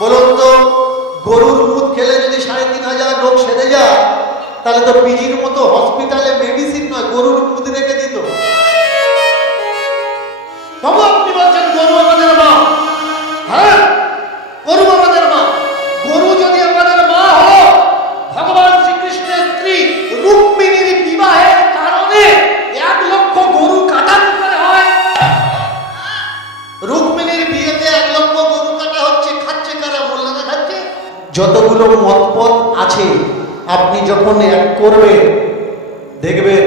বলুন তো, গরুর দুধ খেলে যদি ৩,৫০০ রোগ সেরে যায়, তাহলে তো পিজির মতো হসপিটালে মেডিসিন নয়, গরুর দুধ রেখে দিত। তবু আপনি বলছেন গরু আমাদের মা। হ্যাঁ, গরু আমাদের মা। গরু যদি আমাদের মা হলো, ভগবান শ্রীকৃষ্ণের স্ত্রী রুক্মিণীর বিবাহের কারণে ১,০০,০০০ গরু কাটা করে হয়। রুক্মিণীর বিয়েতে ১,০০,০০০ গরু কাটা হচ্ছে। খাচ্ছে কারা? মোল্লারা খাচ্ছে। যতগুলো মতপথ আছে, আপনি যখন এক করবেন, দেখবেন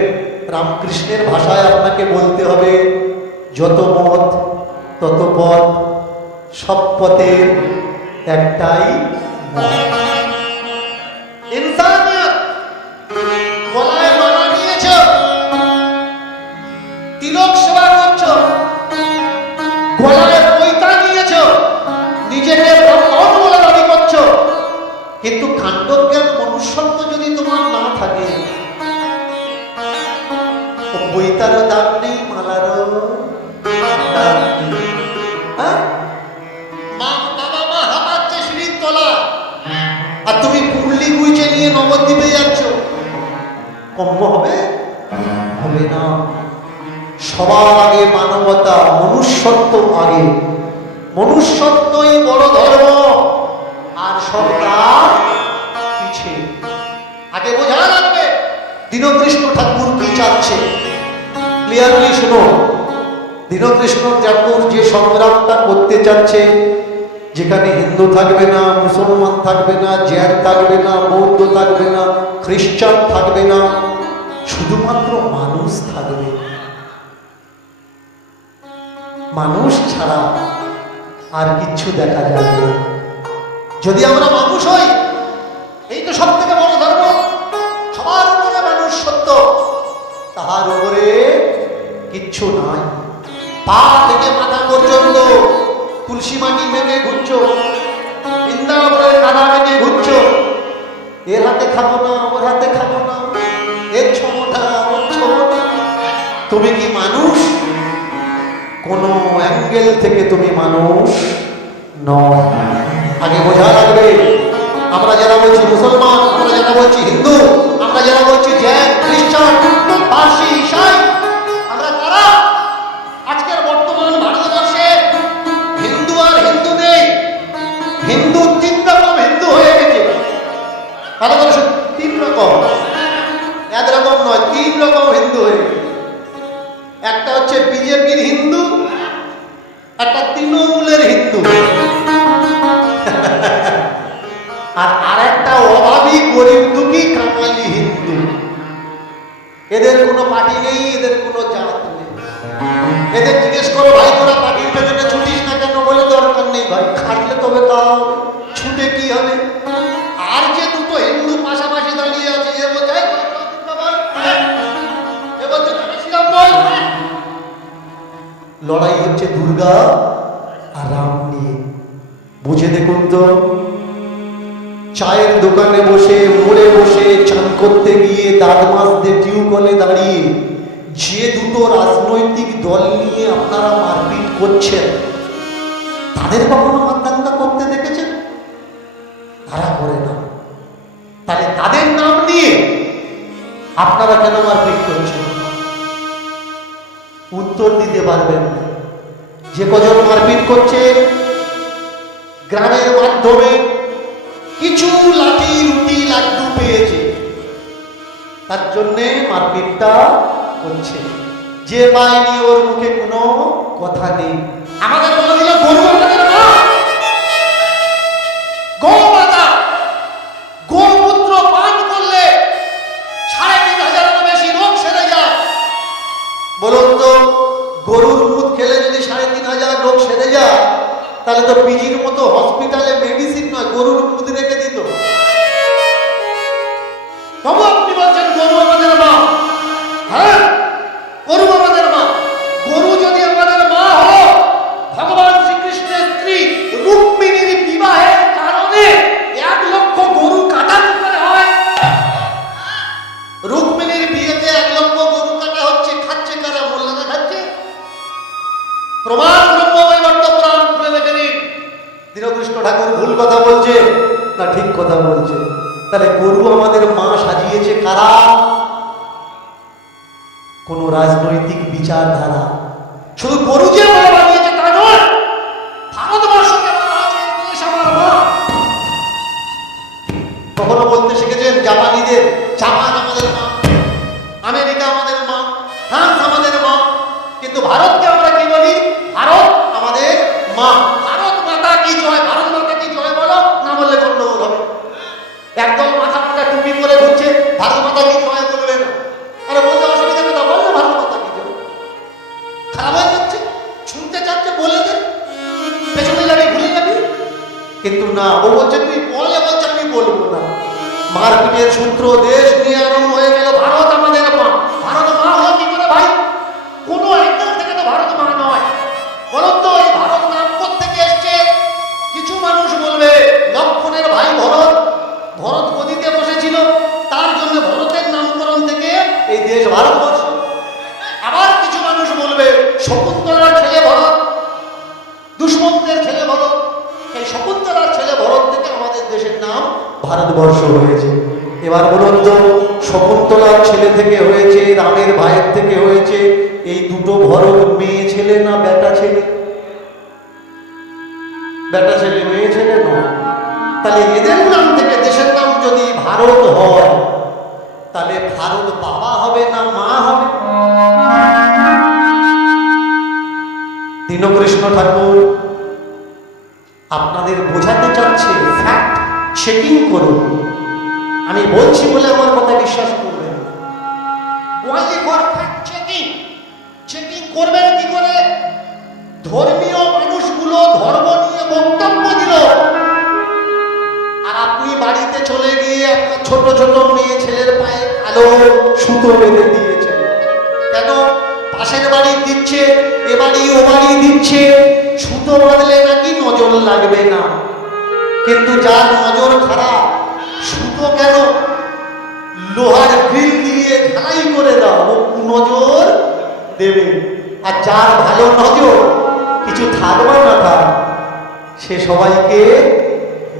রামকৃষ্ণের ভাষায় আপনাকে বলতে হবে, যত মত তত পথ, সব পথের একটাই মত। ইনসানিয়ত গলায় মালা নিয়েছ, তিলক সেবা করছ, গলায় পৈতা নিয়েছ, নিজেকে ব্রাহ্মণ বলে দাবি করছ, কিন্তু কাণ্ডজ্ঞান মনুষ্যত্ব যদি তোমার না থাকে, পৈতারও দাম নেই, মালারও দাম নেই। বাবা মা হাঁপাচ্ছে সিঁড়ির তলা, আর তুমি পুরলি গুইচে নিয়ে নবদ্বীপে যাচ্ছ, কম্য হবে? হবে না। সবার আগে মানবতা, মনুষ্যত্ব আগে। মনুষ্যত্বই বড় ধর্ম, আর সব তার পিছে। আগে বোঝা লাগবে দীনকৃষ্ণ ঠাকুর কি চাচ্ছে। ক্লিয়ারলি শুনো, দীনকৃষ্ণ ঠাকুর যে সংগ্রামটা করতে চাচ্ছে, যেখানে হিন্দু থাকবে না, মুসলমান থাকবে না, জৈন থাকবে না, বৌদ্ধ থাকবে না, খ্রিস্টান থাকবে না, শুধুমাত্র মানুষ থাকবে। মানুষ ছাড়া আর কিচ্ছু দেখা যাবে না। যদি আমরা মানুষ হই, এই তো সব থেকে বড় ধর্ম। সবার উপরে মানুষ সত্য, তাহার উপরে কিচ্ছু নাই। পা থেকে মাথা পর্যন্ত তুলসী মাটি মেঘে ঘুরছো, বৃন্দাবনের কাদা মেঘে ঘুরছো, এর হাতে খাবো না, ওর হাতে খাবো না, এর ছমোটা, ওর ছমোটা। তুমি কি মানুষ? কোন অ্যাঙ্গেল থেকে তুমি মানুষ নয়। আগে বোঝা লাগবে, আমরা যারা বলছি মুসলমান, আমরা যারা বলছি হিন্দু, আমরা যারা বলছি জৈন, খ্রিস্টান, পার্সি, ঈসাই, আমরা কারা? আজকের বর্তমান ভারতবর্ষে হিন্দু আর হিন্দু নেই। হিন্দু ৩ রকম হিন্দু হয়ে গেছে। ভালো করে ৩ রকম, ১ রকম নয়, ৩ রকম হিন্দু হয়ে গেছে। একটা হচ্ছে বিজেপির হিন্দু, একটা তৃণমূলের হিন্দু, আর আরেকটা অভাবী গরিব দুঃখী কাঙালি হিন্দু। এদের কোনো পার্টি নেই, এদের কোনো জাত নেই। এদের জিজ্ঞেস করো, ভাই তোরা পার্টির পেছনে ছুটিস না কেন? বলে দরকার নেই ভাই, খাটলে তবে তাও ছুটে কি হবে? আর যে দুটো হিন্দু পাশাপাশি দাঁড়িয়ে আছে, এ বলছে লড়াই হচ্ছে দুর্গা আর রাম নিয়ে। বুঝে দেখুন তো, চায়ের দোকানে বসে, মোড়ে বসে, চান করতে গিয়ে, দাঁত মাজতে টিউবওয়েলে দাঁড়িয়ে যে দুটো রাজনৈতিক দল নিয়ে আপনারা মারপিট করছেন, তাদের কখনো মাতাঙ্গা করতে দেখেছেন? তারা করে না। তাহলে তাদের নাম নিয়ে আপনারা কেন মারপিট করছেন? উত্তর দিতে পারবেন না। যে কজন মারপিট করছে, গ্রামের মাধ্যমে কিছু লাঠি রুটি লাড্ডু পেয়েছে, তার জন্যে মারপিটটা করছে। যে পায়নি, ওর মুখে কোনো কথা নেই। আমাদের বলে দিল গরু আমাদের মা, গোমাতা। গোমূত্র পান করলে ৩,৫০০ বেশি রোগ সেরে যায়। বলুন তো, গরুর দুধ খেলে যদি ৩,৫০০ রোগ সেরে যায়, তাহলে তো পিজির মতো হসপিটালে মেডিসিন নয়, গরুর দুধ রেখে দিত। তবু আপনি বলছেন গরু আমাদের মা। হ্যাঁ, গরু আমাদের মা। গরু যদি আমাদের মা হলো, ভগবান শ্রীকৃষ্ণের স্ত্রী রুক্মিণীর বিবাহের কারণে ১,০০,০০০ গরু কাটা করে হয়। রুক্মিণীর বিয়েতে ১,০০,০০০ গরু কাটা হচ্ছে। খাচ্ছে কারা? মোল্লারা খাচ্ছে। প্রমাণ ব্রহ্মবৈবর্ত পুরাণ খুলে দেখে নিন। দীনকৃষ্ণ ঠাকুর ভুল কথা বলছে না ঠিক কথা বলছে? তাহলে গরু আমাদের মা সাজিয়েছে কারা? কোন রাজনৈতিক বিচারধারা। শুধু গরু যে মা বানিয়েছে তা নয়, ভারতবর্ষকে বলা হয়েছে এই দেশ আমার মা। কখনো বলতে শিখেছেন জাপানিদের জাপান আমাদের মা, আমেরিকা আমাদের মা, ফ্রান্স আমাদের মা? কিন্তু ভারতকে আমরা কি বলি? ভারত আমাদের মা। ভারত মাতা কি জয়, ভারত মাতা কি জয় বলো, না বললে গন্ডগোল হবে। একদম মাথা মাথা টুপি পরে ঘুরছে, ভারত মাতা কি জয় বলবে না। আরে বলতে অসুবিধা কথা, বললে ভারত মাতা কি জয়। খারাপ হয়ে যাচ্ছে, শুনতে চাচ্ছে বলে দে, পেছনে যাবি ভুলে যাবি। কিন্তু না, ও বলছে তুই বলে, বলছে আমি বলবো না। মারপিটের সূত্র দেশ নিয়ে আরম্ভ হয়ে গেল। ভারত আমাদের মা। ভারত মা হলো কি করে ভাই? কোনো অ্যাঙ্গেল থেকে তো ভারত মা নয়। বলুন তো এই ভারত নাম কোত্থেকে এসছে? কিছু মানুষ বলবে লক্ষণের ভাই ভরত, ভরত গদিতে বসেছিল, তার জন্য ভরতের নামকরণ থেকে এই দেশ ভারতবর্ষ। আবার কিছু মানুষ বলবে শকুন্তলার ছেলে ভরত, দুষ্মন্তের ছেলে ভরত, এই শকুন্তলার ছেলে ভরত থেকে আমাদের দেশের নাম ভারতবর্ষ হয়েছে। এবার বলুন তো, শকুন্তলার ছেলে থেকে হয়েছে, রামের ভাইয়ের থেকে হয়েছে, এই দুটো ভরত মেয়ে ছেলে না বেটা ছেলে? বেটা ছেলে, মেয়ে ছেলে নয়। তাহলে এদের নাম থেকে দেশের নাম যদি ভারত হয়, তাহলে ভারত বাবা হবে না মা হবে? দীনকৃষ্ণ ঠাকুর আপনাদের বোঝাতে চাচ্ছে, ফ্যাক্ট চেকিং করুন। আমি বলছি বলে আমার কথা বিশ্বাস করবেন। Why for fact checking? Checking করবেন কি করে? ধর্মীয় মানুষগুলো ধর্ম নিয়ে বক্তব্য দিল, আর আপনি বাড়িতে চলে গিয়ে একটা ছোট ছোট মেয়ে ছেলের পায়ে কালো সুতো বেঁধে দিয়েছেন। কেন? পাশের বাড়ি দিচ্ছে, এ বাড়ি ও বাড়ি দিচ্ছে, সুতো বাঁধলে নাকি নজর লাগবে না। কিন্তু যার নজর খারাপ, সুতো কেন লোহার গ্রিল দিয়ে ঢালাই করে দাও, ও নজর দেবে। আর যার ভালো নজর, কিছু থাকবে না থাক, সে সবাইকে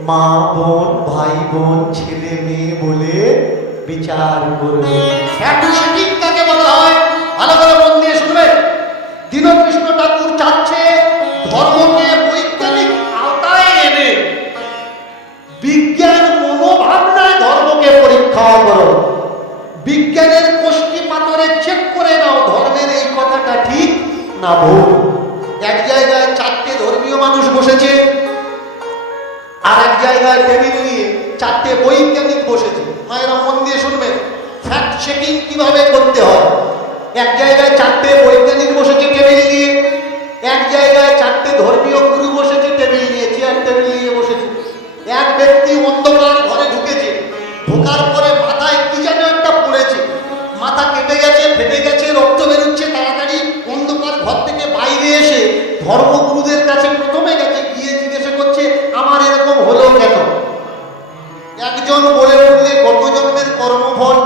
মা বোন, ভাই বোন, ছেলে মেয়ে বলে বিচার করবে। ফ্যাক্ট চেকিং কাকে বলা হয়? ভালো করে মন দিয়ে শুনবে। দীনকৃষ্ণ ঠাকুর চাচ্ছে ধর্মকে বৈজ্ঞানিক আওতায় এনে বিজ্ঞান মনোভাবনায় ধর্মকে পরীক্ষা করো। বিজ্ঞানের কোষ্ঠী পাথরে চেক করে নাও ধর্মের এই কথাটা ঠিক না ভুল। এক জায়গায় চারটে ধর্মীয় মানুষ বসেছে, আর এক জায়গায় টেবিল নিয়ে চারটে বৈজ্ঞানিক বসেছে। মায়েরা মন দিয়ে শুনবেন, ফ্যাক্ট চেকিং কিভাবে করতে হয়। এক জায়গায় চারটে বৈজ্ঞানিক বসেছে টেবিল নিয়ে, এক জায়গায় চারটে ধর্মীয় গুরু বসেছে টেবিল নিয়ে, চেয়ার টেবিল নিয়ে বসেছে। এক ব্যক্তি অন্ধকার ঘরে ঢুকেছে, ঢোকার পরে মাথায় কি যেন একটা পড়েছে, মাথা কেটে গেছে, ফেটে গেছে, রক্ত বেরোচ্ছে। তাড়াতাড়ি অন্ধকার ঘর থেকে বাইরে এসে ধর্মগুরুদের কাছে প্রথমে গেছে, গিয়ে জিজ্ঞাসা করছে আমার এরকম হলো কেন? একজন বলে উঠলে গত জন্মের কর্মফল,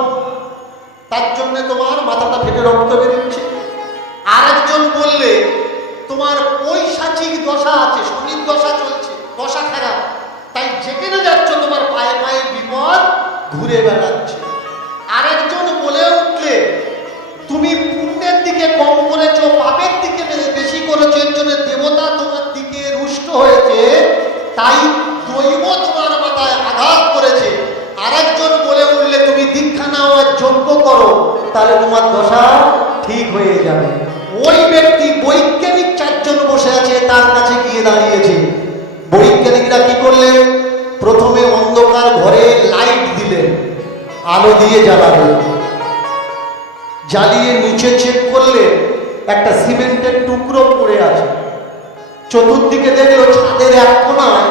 তার জন্য তোমার মাথাটা ফেটে রক্ত বেরোচ্ছে। আর একজন বললে তোমার পৈশাচিক দশা আছে, শনির দশা চলছে, দশা খারাপ, তাই যেখানে যাচ্ছ তোমার পায়ে পায়ে বিপদ ঘুরে বেড়াচ্ছে। আরেকজন বলে উঠলে তুমি পুণ্যের দিকে কম করেছো, পাপের দিকে বেশি করেছো, এর জন্য দেবতা তোমার দিকে রুষ্ট হয়েছে, তাই দৈব তোমার মাথায় আঘাত করেছে। আরেকজন বলে উঠলে তুমি দীক্ষা নাও আর যজ্ঞ করো, তাহলে তোমার দশা ঠিক হয়ে যাবে। ওই ব্যক্তি বৈজ্ঞানিক চারজন বসে আছে, তার কাছে গিয়ে দাঁড়িয়েছে। বৈজ্ঞানিকরা কি করলেন? প্রথমে অন্ধকার ঘরে লাইট দিলেন, আলো দিয়ে জ্বালালেন, জ্বালিয়ে নিচে চেক করলেন একটা সিমেন্টের টুকরো পড়ে আছে। চতুর্দিকে দেখলো ছাদের এক কোণায়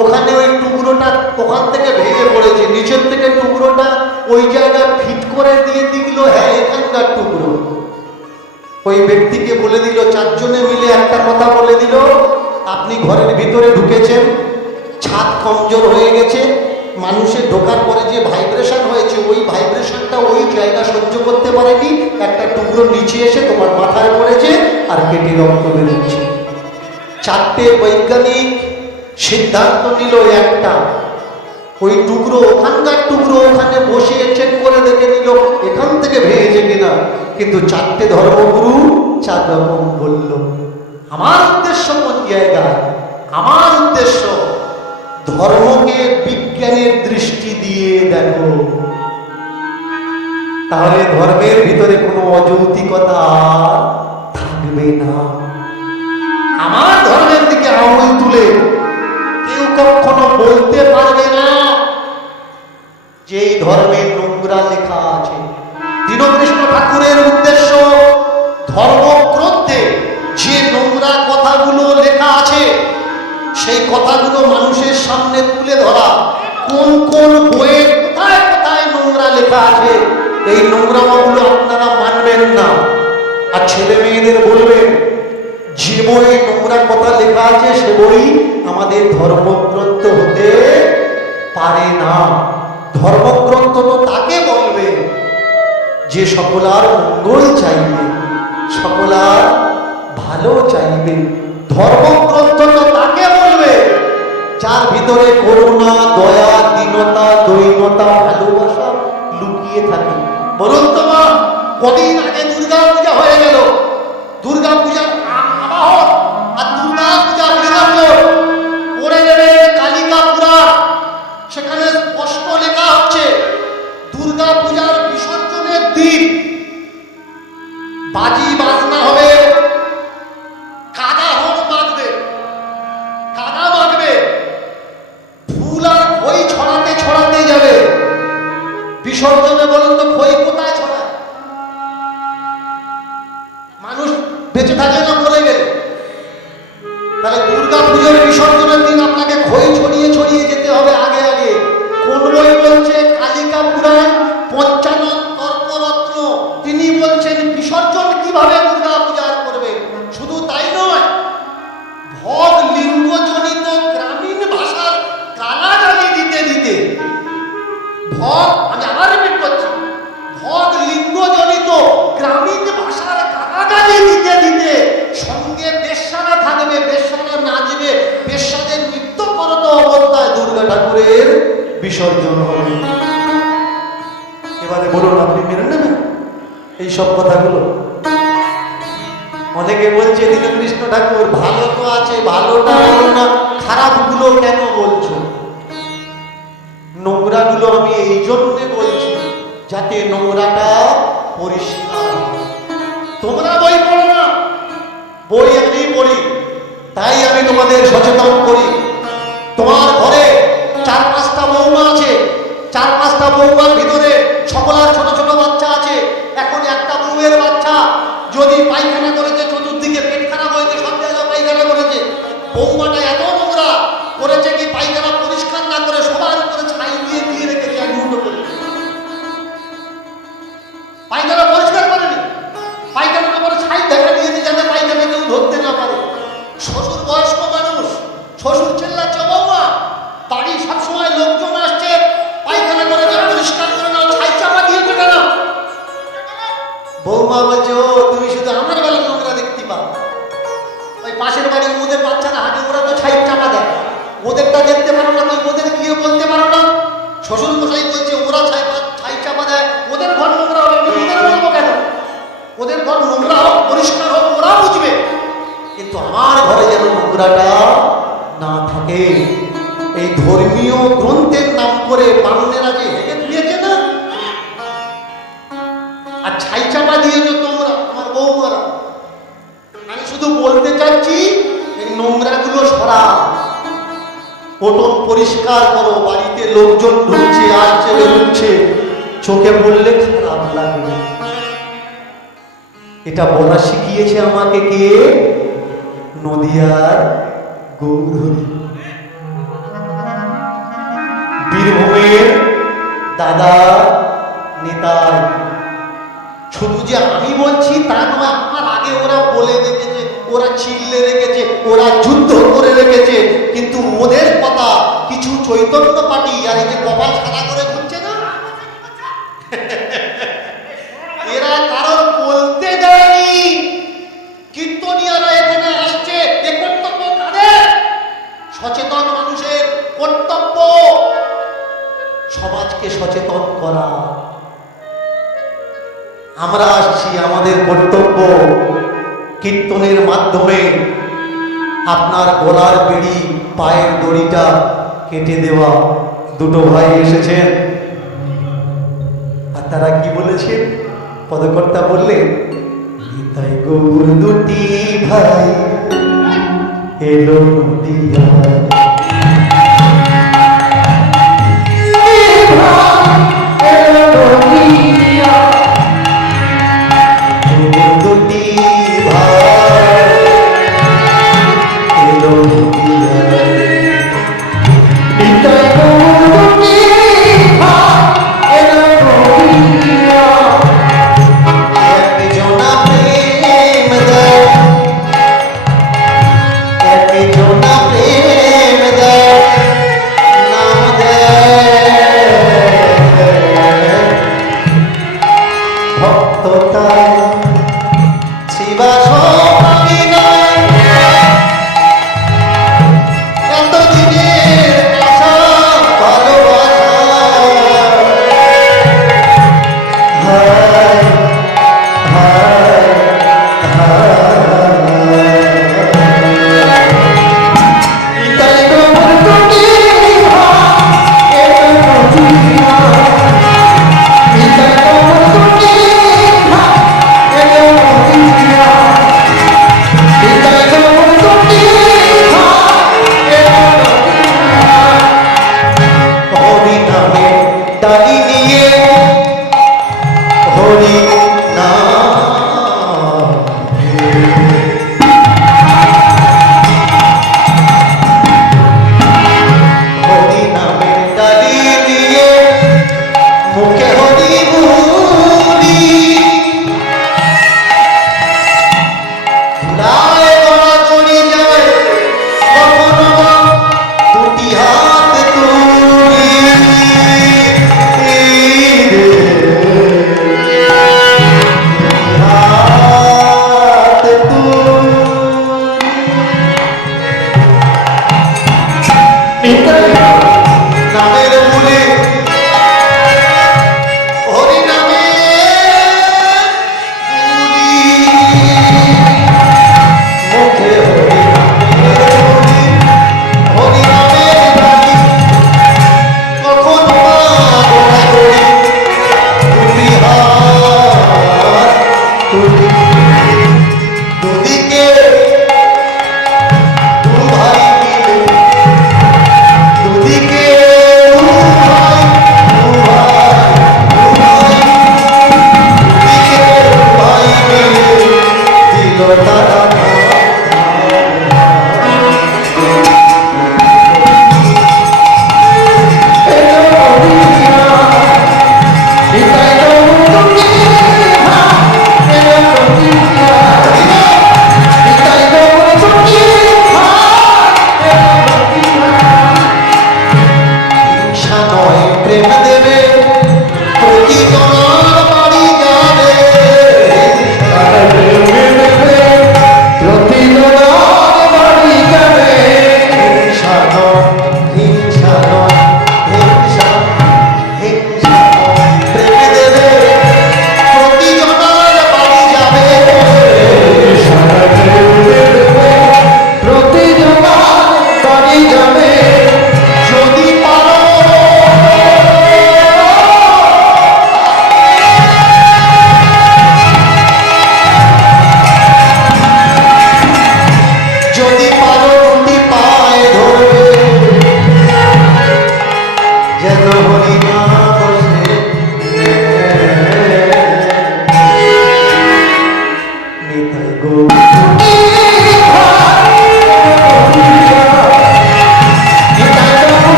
ওখানে ওই টুকরোটা ওখান থেকে ভেঙে পড়েছে, নিচের থেকে টুকরোটা ওই জায়গায় ফিট করে দিয়ে দেখলো হ্যাঁ এখানকার টুকরো। ওই ব্যক্তিকে বলে দিল, চারজনে মিলে একটা কথা বলে দিল, আপনি ঘরের ভিতরে ঢুকেছেন, ছাদ কমজোর হয়ে গেছে, মানুষের ঢোকার পরে যে ভাইব্রেশন হয়েছে ওই ভাইব্রেশনটা ওই জায়গা সহ্য করতে পারেনি, একটা টুকরো নিচে এসে তোমার মাথায় পড়েছে আর কেটে রক্ত বেরোচ্ছে। চারটে বৈজ্ঞানিক সিদ্ধান্ত নিল একটা, ওই টুকরো ওখানকার টুকরো ওখানে বসে চেক করে দেখে নিল এখান থেকে ভেঙেছে কিনা, কিন্তু চারটে ধর্মগুরু চার রকম বলল। আমার উদ্দেশ্য কোন জায়গায়? আমার উদ্দেশ্য ধর্মকে বিজ্ঞানের দৃষ্টি দিয়ে দেখো, তাহলে ধর্মের ভিতরে কোনো অযৌক্তিকতা থাকবে না। আমার ধর্মের দিকে আঙুল তুলে কেউ কখনো বলতে পারবে না যে এই ধর্মে নোংরা লেখা আছে। দীনকৃষ্ণ ঠাকুরের উদ্দেশ্য ধর্মগ্রন্থে যে নোংরা কথাগুলো লেখা আছে সেই কথাগুলো মানুষের সামনে তুলে ধরা। কোন কোন বইয়ে কোথায় কোথায় নোংরা লেখা আছে, এই নোংরামাগুলো আপনারা মানবেন না। আর ছেলে মেয়েদের বলবেন যে বই নোংরা কথা লেখা আছে সে বই আমাদের ধর্মগ্রন্থ হতে পারে না। ধর্মগ্রন্থ তো তাকে বলবে যে সকলার মঙ্গল চাইবে, সকলার ভালো চাইবে। ধর্মগ্রন্থ তো তাকে বলবে যার ভিতরে করুণা, দয়া, দীনতা, দৈন্যতা, ভালোবাসা লুকিয়ে থাকে। বলুন তো মা, কদিন আগে দুর্গা পূজা হয়ে গেল, দুর্গা পূজার আবাহন আর দুর্গা পূজা বিসর্জন পড়ে নেবে কালিকা পুরাণ, সেখানে স্পষ্ট লেখা হচ্ছে দুর্গা পূজার বিসর্জনের দিন বাজি বাজনা হবে, কাদা হন মাখবে, কাদা মাখবে, ফুল আর খই ছড়াতে ছড়াতে যাবে। বিসর্জনে বলুন তো খই কোথায় ছড়ায়? মানুষ বেঁচে থাকে না মরে গেলে? তাহলে দুর্গা পুজোর বিসর্জনের দিন আপনাকে খই ছড়িয়ে ছড়িয়ে যেতে হবে আগে আগে। কোন বই বলছে কালিকা পুরাণ পঞ্চানন তর্করত্ন, তিনি বলছেন বিসর্জন কিভাবে দুর্গা পূজার করবে। শুধু তাই নয়, ভোগ লিঙ্গজনিত গ্রামীণ ভাষার গালাগালি দিতে দিতে, ভোগ আমি আবার রিপিট করছি, ভোগ লিঙ্গজনিত গ্রামীণ ভাষার গালাগালি দিতে দিতে সঙ্গে বেশ্যারা থাকবে, বেশ্যারা নাচবে, বেশ্যাদের নৃত্য করত অবস্থায় দুর্গা ঠাকুরের বিসর্জন হবে। এবারে বলুন আপনি মেনে নেবেন এই সব কথাগুলো? অনেকে বলছে দীনকৃষ্ণ ঠাকুর ভালো তো আছে, ভালোটা বলো না, খারাপগুলো কেন বলছো? নোংরাগুলো আমি এই জন্যে বলছি যাতে নোংরাটা পরিষ্কার। তোমরা বই পড়ো না, বই আমি পড়ি, তাই আমি তোমাদের সচেতন করি। তোমার ঘরে 4-5টা বৌমা আছে, 4-5টা বৌমার ভিতরে সকলার ছোট ছোট বাচ্চা আছে। এখন একটা বউয়ের বাচ্চা যদি পায়খানা করেছে, চতুর্দিকে পেট খারাপ হয়েছে, সব জায়গায় পায়খানা করেছে, বৌমাটা এত নোংরা করেছে কি পায়খানা পরিষ্কার না করে সবার উপরে ছাই দিয়ে দিয়ে রেখেছে এক মুঠো করে। পায়খানা পরিষ্কার করেনি, পায়খানার উপরে ছাই ঢেকে দিয়েছে যাতে পায়খানা কেউ ধরতে না পারে। শ্বশুর বয়স্ক মানুষ, শ্বশুর চেল্লাচ্ছে বৌমা, বাড়ি সবসময় লোকজন আসছে, পায়খানা করে পরিষ্কার করে নাও, ছাই চাপা দিয়েছো কেন? বৌমা বলছে ও তুমি শুধু আমার বেলা নোংরা দেখতে পাও, ওই পাশের বাড়ি ওদের বাচ্চারা হাঁটে, ওরা তো ছাই চাপা দেয়, ওদেরটা দেখতে পারো না, তুই ওদের গিয়ে বলতে পারো না? শ্বশুর মশাই বলছে ওরা ছাই চাপা দেয়, ওদের ঘর নোংরা হবে, আমি ওদের বলবো কেন? ওদের ঘর নোংরা হোক, পরিষ্কার হোক, ওরা বুঝবে, কিন্তু আমার ঘরে যেন নোংরাটা না থাকে। এই ধর্মীয় গ্রন্থের নাম করে বাংলারা যে হেগে দিয়েছে না, আর ছাই চাপা দিয়েছো তোমরা আমার বৌমারা। আমি শুধু বলতে চাচ্ছি এই নোংরাগুলো সরাও, উঠোন পরিষ্কার করো, বাড়িতে লোকজন ঢুকছে, আসছে, বেরোচ্ছে, চোখে পড়লে খারাপ লাগবে। এটা বলা শিখিয়েছে আমাকে কে? নদিয়ার গৌরহরি, বীরভূমের দাদা নেতাই। শুধু যে আমি বলছি তা নয়, আমার আগে ওরা বলে রেখেছে, ওরা চিল্লে রেখেছে, ওরা যুদ্ধ করে রেখেছে, কিন্তু ওদের কথা কিছু চৈতন্য পার্টি আর এই যে কপাল সাদা করে ঘুরছে না, এরা কারণ বলতে দেয়নি। কীর্তনিয়ারা এখানে আসছে, এ কর্তব্য তাদের, সচেতন করা। আমরা আসছি আমাদের কর্তব্য কীর্তনের মাধ্যমে আপনার গলার বেড়ি পায়ের দড়িটা কেটে দেওয়া। দুটো ভাই এসেছেন আর তারা কি বলেছেন? পদকর্তা বললেন, নিতাই গৌর দুটি ভাই এলো নদিয়ায়।